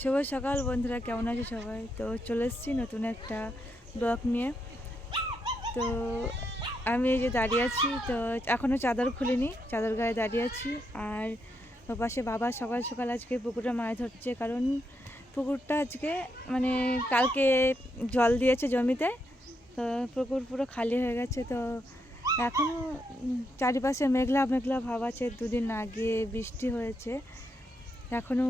শুভ সকাল বন্ধুরা, কেমন আছে সবাই? তো চলে এসেছি নতুন একটা ব্লগ নিয়ে। তো আমি এই যে দাঁড়িয়ে আছি, তো এখনও চাদর খুলিনি, চাদর গায়ে দাঁড়িয়ে আছি। আর পাশে বাবা সকাল সকাল আজকে পুকুরে মাছ ধরছে, কারণ পুকুরটা আজকে মানে কালকে জল দিয়েছে জমিতে, তো পুকুর পুরো খালি হয়ে গেছে। তো এখনও চারিপাশে মেঘলা মেঘলা ভাব আছে, দুদিন আগে বৃষ্টি হয়েছে। এখনও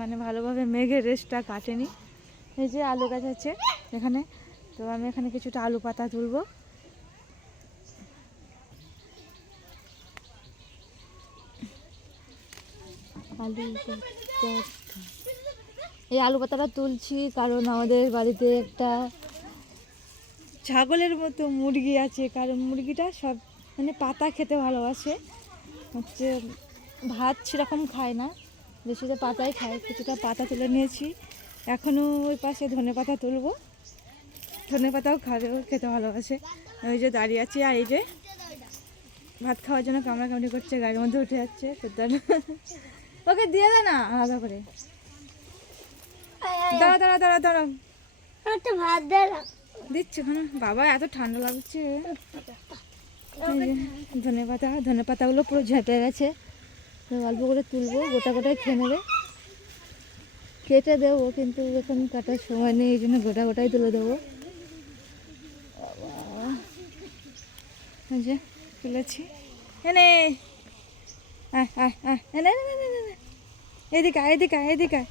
মানে ভালোভাবে মেঘের রেসটা কাটেনি। এই যে আলু গাছ আছে এখানে। তো আমি এখানে কিছুটা আলু পাতা তুলবো। আলু এই আলু পাতাটা তুলছি কারণ আমাদের বাড়িতে একটা ছাগলের মতো মুরগি আছে, কারণ মুরগিটা সব মানে পাতা খেতে ভালোবাসে। হচ্ছে ভাত সেরকম খায় না। বেশিটা পাতাই খায় কিছুটা পাতা তুলে নিয়েছি। এখনও ওই পাশে ধনে পাতা তুলবো। ধনে পাতাও খাবে খেতে ভালোবাসে। ওই যে দাঁড়িয়ে আছি আর এই যে ভাত খাওয়ার জন্য কামড়া কামড়ি করছে গাড়ির মধ্যে উঠে যাচ্ছে সত্যার ওকে দিয়ে দে না আলাদা করে। দাঁড়া দাঁড়া দাঁড়া দাঁড়া। একটা ভাত দিচ্ছে বাবা এত ঠান্ডা লাগছে। ধনে পাতা ধনে পাতাগুলো পুরো ঝেঁপে গেছে। অল্প করে তুলবো, গোটা গোটাই খেয়ে নেবে। কেটে দেবো, কিন্তু এখন কাটার সময় নেই, এই জন্য গোটা গোটাই তুলে দেবো। যে, তুলেছি। এনে। এদিকে এদিকে এদিকে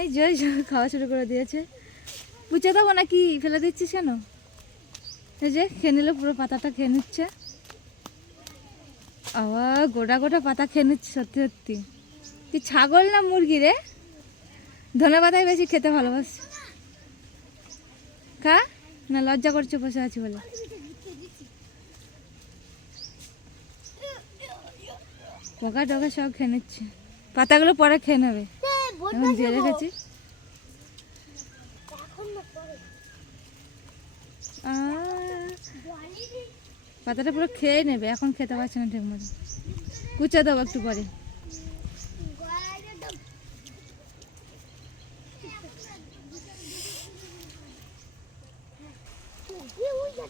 এই জয় জয় খাওয়া শুরু করে দিয়েছে। পুচে দেবো নাকি? ফেলে দিচ্ছিস কেন? এই যে, খেয়ে নিলে পুরো পাতাটা খেয়ে নিচ্ছে। আবার গোটা গোটা পাতা খেয়ে নিচ্ছে সত্যি সত্যি। তুই ছাগল না মুরগি রে? ধনে পাতাই বেশি খেতে ভালোবাস। খা না লজ্জা করছ বসে আছি বলে। পোকা টোকা সব খেয়ে নিচ্ছে। পাতাগুলো পরে খেয়ে নেবে। এখন দিয়ে রেখেছি আহ, পাতাটা পুরো খেয়ে নেবে, এখন খেতে পারছে না ঠিক মতো কুচে দেবো একটু পরে।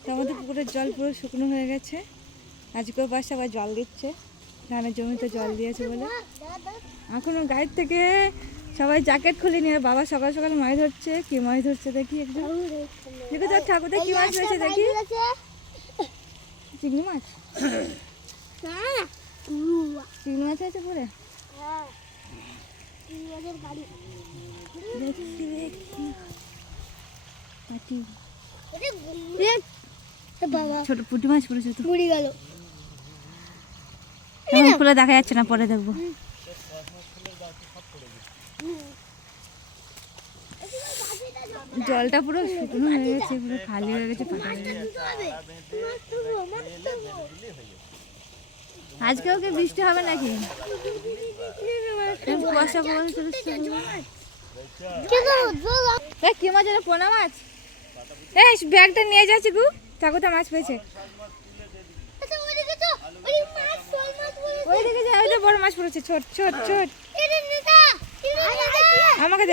তো আমাদের পুকুরের জল পুরো শুকনো হয়ে গেছে। আজকেও বাসা আবার জল দিচ্ছে। ধানের জমিতে জল দিয়েছে বলে। এখনও গায়ের থেকে সবাই জ্যাকেট খুলে নিয়ে বাবা সকাল সকাল মাছ ধরছে। কি মাছ ধরছে দেখি একটু দেখো তোর ঠাকুরটা কি মাছ হয়েছে দেখি। চিংড়ি মাছ? চিংড়ি মাছ আছে পরে? দেখি দেখি বাবা ছোট পুঁটি মাছ পড়েছে তো। মুড়ি গেল এখন খুলে দেখা যাচ্ছে না পরে দেখব। জলটা পুরো শুকনো হয়ে গেছে পুরো খালি হয়ে গেছে। আজকে ওকে বৃষ্টি হবে নাকি? কুয়াশা এ, কি মাছ এটা পোনা মাছ? এই ব্যাগটা নিয়ে যাচ্ছি গু। ঠাকুরটা মাছ পেয়েছে। ওই দিকে যা ওই বড় মাছ পড়েছে ছোট ছোট ছোট। আমাকে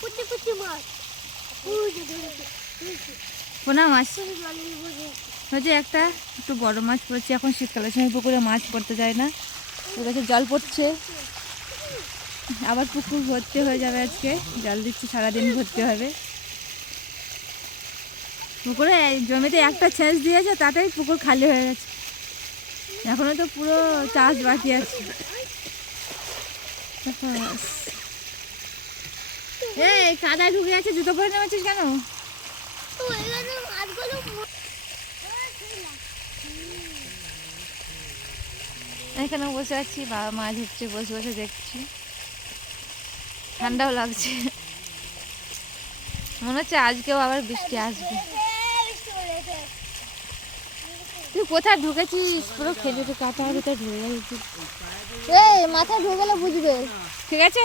দে পোনা মাছ? হচ্ছে একটা একটু বড় মাছ পড়ছে এখন শীতকালের সময় পুকুরে মাছ পড়তে যায় না। ওর কাছে জল পড়ছে। আবার পুকুর ভর্তি হয়ে যাবে আজকে জল দিচ্ছি সারাদিন ভর্তি হবে। পুকুরে জমিতে একটা ছেঁচ দিয়েছে তাতেই পুকুর খালি হয়ে গেছে। এখনও তো পুরো চাষ বাকি আছে। এই কাদায় ঢুকে আছে জুতো পরে নেমেছিস কেন? এখানে বসে আছি বাবা মাছ হচ্ছে বসে বসে দেখছি। ঠান্ডাও লাগছে। মনে হচ্ছে আজকেও আবার বৃষ্টি আসবে। তুই কোথায় ঢুকেছিস? পুরো খেজুরি কাটার ভিতরে ঢুকে গেছিস এই মাথা ঢুকে গেলে বুঝবে। ঠিক আছে?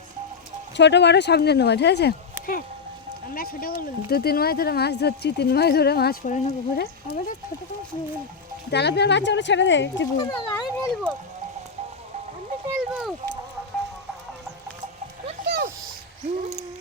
ছোট বড় সব নিয়ে নেব ঠিক আছে? হ্যাঁ আমরা ছোট দু তিন মাস ধরে মাছ ধরছি তিন মাস ধরে মাছ পড়ে না পুকুরে। তেলাপিয়ার বাচ্চাগুলো ছেড়ে দেয় ফেলব।